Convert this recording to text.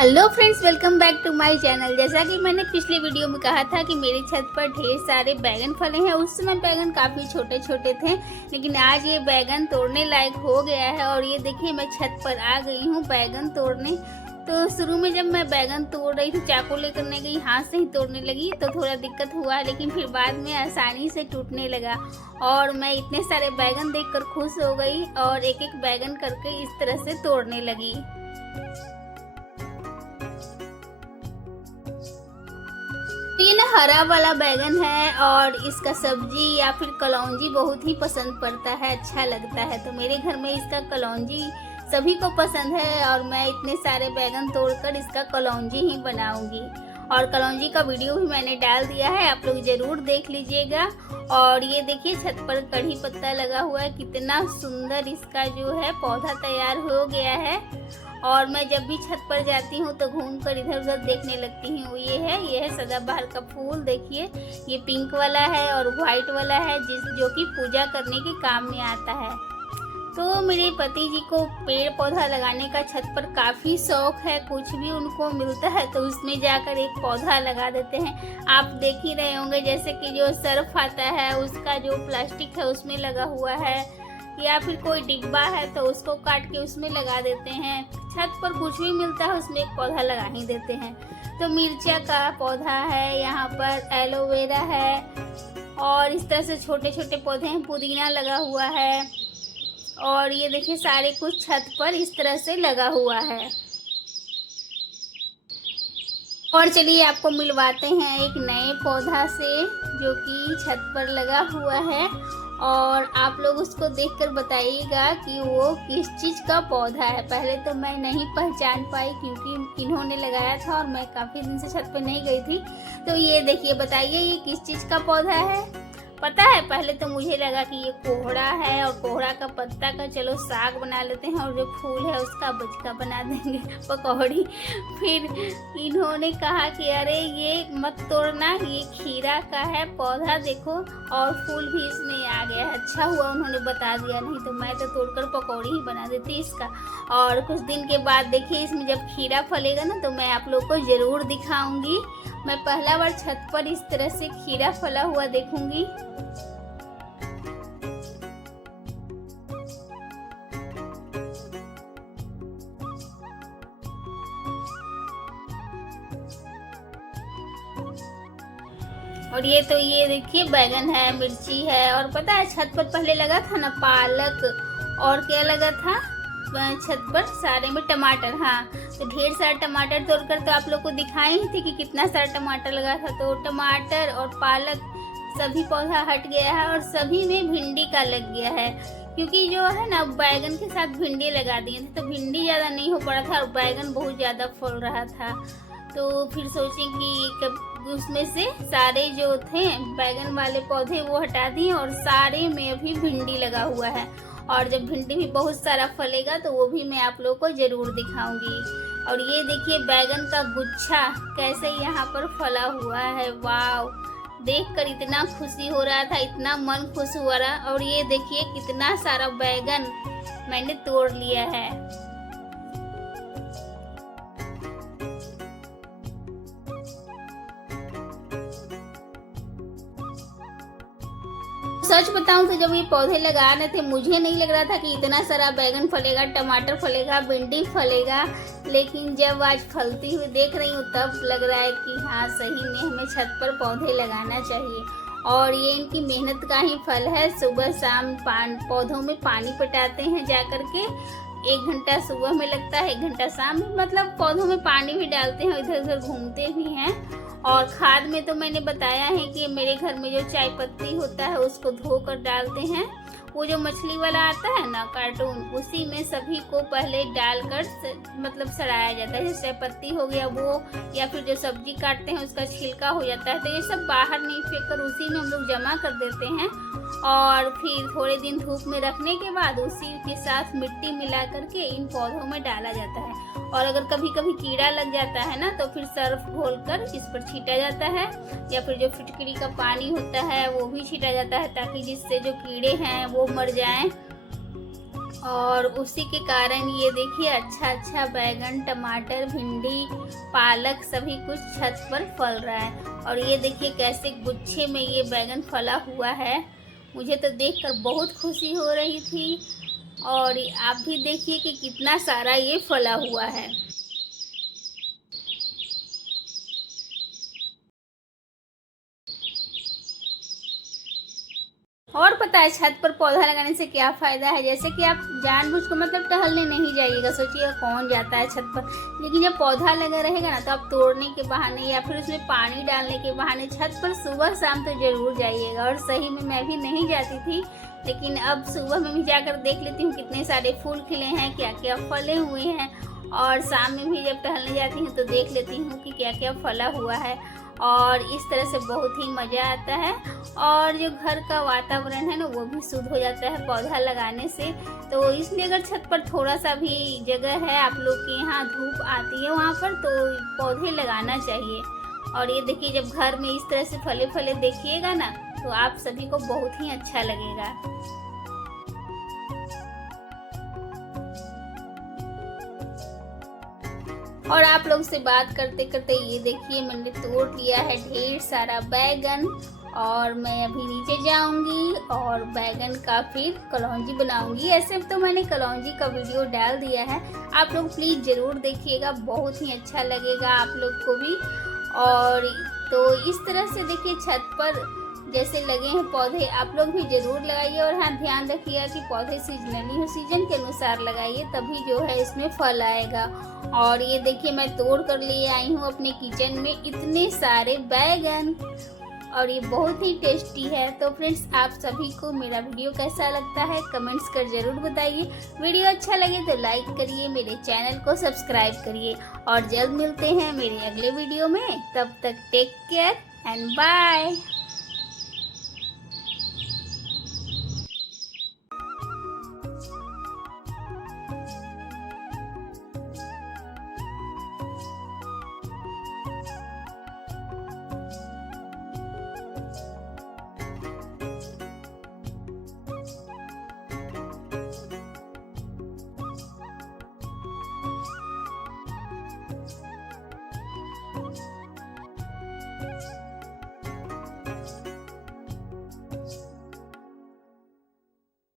Hello friends, welcome back to my channel. जैसा कि मैंने पिछले वीडियो में कहा था कि मेरी छत पर ढेर सारे बैगन फले हैं। उस समय बैगन काफ़ी छोटे छोटे थे, लेकिन आज ये बैगन तोड़ने लायक हो गया है। और ये देखिए, मैं छत पर आ गई हूँ बैगन तोड़ने। तो शुरू में जब मैं बैगन तोड़ रही थी, चाकू लेकर नहीं गई, हाथ से ही तोड़ने लगी तो थोड़ा दिक्कत हुआ, लेकिन फिर बाद में आसानी से टूटने लगा। और मैं इतने सारे बैगन देखकर खुश हो गई और एक एक बैगन करके इस तरह से तोड़ने लगी। ये ना हरा वाला बैगन है और इसका सब्जी या फिर कलौंजी बहुत ही पसंद पड़ता है, अच्छा लगता है। तो मेरे घर में इसका कलौंजी सभी को पसंद है और मैं इतने सारे बैगन तोड़कर इसका कलौंजी ही बनाऊंगी। और कलौंजी का वीडियो भी मैंने डाल दिया है, आप लोग जरूर देख लीजिएगा। और ये देखिए, छत पर कढ़ी पत्ता लगा हुआ है, कितना सुंदर इसका जो है पौधा तैयार हो गया है। और मैं जब भी छत पर जाती हूँ तो घूमकर इधर उधर देखने लगती हूँ। ये है सदाबहार का फूल। देखिए, ये पिंक वाला है और व्हाइट वाला है, जो कि पूजा करने के काम में आता है। तो मेरे पति जी को पेड़ पौधा लगाने का छत पर काफ़ी शौक है। कुछ भी उनको मिलता है तो उसमें जाकर एक पौधा लगा देते हैं। आप देख ही रहे होंगे, जैसे कि जो सर्फ आता है उसका जो प्लास्टिक है उसमें लगा हुआ है, या फिर कोई डिब्बा है तो उसको काट के उसमें लगा देते हैं। छत पर कुछ भी मिलता है उसमें एक पौधा लगा ही देते हैं। तो मिर्चा का पौधा है, यहाँ पर एलोवेरा है और इस तरह से छोटे छोटे पौधे हैं, पुदीना लगा हुआ है। और ये देखिए, सारे कुछ छत पर इस तरह से लगा हुआ है। और चलिए आपको मिलवाते हैं एक नए पौधा से जो कि छत पर लगा हुआ है। और आप लोग उसको देखकर बताइएगा कि वो किस चीज़ का पौधा है। पहले तो मैं नहीं पहचान पाई क्योंकि इन्होंने लगाया था और मैं काफ़ी दिन से छत पे नहीं गई थी। तो ये देखिए, बताइए ये किस चीज़ का पौधा है। पता है, पहले तो मुझे लगा कि ये कोहड़ा है और कोहड़ा का पत्ता का चलो साग बना लेते हैं और जो फूल है उसका बचका बना देंगे, पकौड़ी। फिर इन्होंने कहा कि अरे ये मत तोड़ना, ये खीरा का है पौधा, देखो और फूल भी इसमें आ गया है। अच्छा हुआ उन्होंने बता दिया, नहीं तो मैं तो तोड़कर पकौड़ी ही बना देती इसका। और कुछ दिन के बाद देखिए, इसमें जब खीरा फलेगा ना तो मैं आप लोग को ज़रूर दिखाऊंगी। मैं पहला बार छत पर इस तरह से खीरा फला हुआ देखूंगी। और ये देखिए, बैगन है, मिर्ची है। और पता है, छत पर पहले लगा था ना पालक, और क्या लगा था छत पर सारे में टमाटर। हाँ, तो ढेर सारा टमाटर तोड़कर तो आप लोग को दिखाई ही थी कि कितना सारा टमाटर लगा था। तो टमाटर और पालक सभी पौधा हट गया है और सभी में भिंडी का लग गया है। क्योंकि जो है ना, बैगन के साथ भिंडी लगा दिए थे तो भिंडी ज़्यादा नहीं हो पड़ा था और बैगन बहुत ज़्यादा फल रहा था। तो फिर सोचे कि उसमें से सारे जो थे बैगन वाले पौधे वो हटा दिए और सारे में अभी भिंडी लगा हुआ है। और जब भिंडी भी बहुत सारा फलेगा तो वो भी मैं आप लोग को ज़रूर दिखाऊंगी। और ये देखिए, बैगन का गुच्छा कैसे यहाँ पर फला हुआ है। वाव, देखकर इतना खुशी हो रहा था, इतना मन खुश हुआ रहा। और ये देखिए, कितना सारा बैगन मैंने तोड़ लिया है। सच बताऊं तो जब ये पौधे लगा रहे थे मुझे नहीं लग रहा था कि इतना सारा बैगन फलेगा, टमाटर फलेगा, भिंडी फलेगा। लेकिन जब आज फलती हुई देख रही हूँ तब लग रहा है कि हाँ, सही में हमें छत पर पौधे लगाना चाहिए। और ये इनकी मेहनत का ही फल है। सुबह शाम पौधों में पानी पटाते हैं जा करके। 1 घंटा सुबह में लगता है, 1 घंटा शाम में, मतलब पौधों में पानी भी डालते हैं, इधर उधर घूमते भी हैं। और खाद में तो मैंने बताया है कि मेरे घर में जो चाय पत्ती होता है उसको धोकर डालते हैं। वो जो मछली वाला आता है ना कार्टून, उसी में सभी को पहले डालकर मतलब सड़ाया जाता है। जैसे चाय पत्ती हो गया वो, या फिर जो सब्जी काटते हैं उसका छिलका हो जाता है, तो ये सब बाहर नहीं फेंक कर उसी में हम लोग जमा कर देते हैं। और फिर थोड़े दिन धूप में रखने के बाद उसी के साथ मिट्टी मिला करके इन पौधों में डाला जाता है। और अगर कभी कभी कीड़ा लग जाता है ना तो फिर सर्फ घोलकर इस पर छीटा जाता है, या फिर जो फिटकरी का पानी होता है वो भी छीटा जाता है, ताकि जिससे जो कीड़े हैं वो मर जाएं। और उसी के कारण ये देखिए अच्छा बैगन, टमाटर, भिंडी, पालक सभी कुछ छत पर फल रहा है। और ये देखिए कैसे गुच्छे में ये बैगन फला हुआ है। मुझे तो देखकर बहुत खुशी हो रही थी और आप भी देखिए कि कितना सारा ये फला हुआ है। और पता है छत पर पौधा लगाने से क्या फ़ायदा है, जैसे कि आप जानबूझ कर मतलब टहलने नहीं जाइएगा, सोचिएगा कौन जाता है छत पर, लेकिन जब पौधा लगा रहेगा ना तो आप तोड़ने के बहाने या फिर उसमें पानी डालने के बहाने छत पर सुबह शाम तो ज़रूर जाइएगा। और सही में मैं भी नहीं जाती थी, लेकिन अब सुबह में भी जाकर देख लेती हूँ कितने सारे फूल खिले हैं, क्या क्या फले हुए हैं। और शाम में भी जब टहलने जाती हूँ तो देख लेती हूँ कि क्या क्या फला हुआ है। और इस तरह से बहुत ही मज़ा आता है और जो घर का वातावरण है ना वो भी शुद्ध हो जाता है पौधा लगाने से। तो इसलिए अगर छत पर थोड़ा सा भी जगह है, आप लोग के यहाँ धूप आती है वहाँ पर, तो पौधे लगाना चाहिए। और ये देखिए जब घर में इस तरह से फले फले देखिएगा ना तो आप सभी को बहुत ही अच्छा लगेगा। और आप लोग से बात करते करते ये देखिए मैंने तोड़ लिया है ढेर सारा बैगन और मैं अभी नीचे जाऊंगी और बैगन का फिर कलौंजी बनाऊंगी। ऐसे तो मैंने कलौंजी का वीडियो डाल दिया है, आप लोग प्लीज़ ज़रूर देखिएगा, बहुत ही अच्छा लगेगा आप लोग को भी। और तो इस तरह से देखिए छत पर जैसे लगे हैं पौधे, आप लोग भी ज़रूर लगाइए। और हाँ ध्यान रखिएगा कि पौधे सीजनली हो, सीजन के अनुसार लगाइए, तभी जो है इसमें फल आएगा। और ये देखिए मैं तोड़ कर लिए आई हूँ अपने किचन में इतने सारे बैगन और ये बहुत ही टेस्टी है। तो फ्रेंड्स आप सभी को मेरा वीडियो कैसा लगता है कमेंट्स कर ज़रूर बताइए। वीडियो अच्छा लगे तो लाइक करिए, मेरे चैनल को सब्सक्राइब करिए और जल्द मिलते हैं मेरे अगले वीडियो में। तब तक टेक केयर एंड बाय।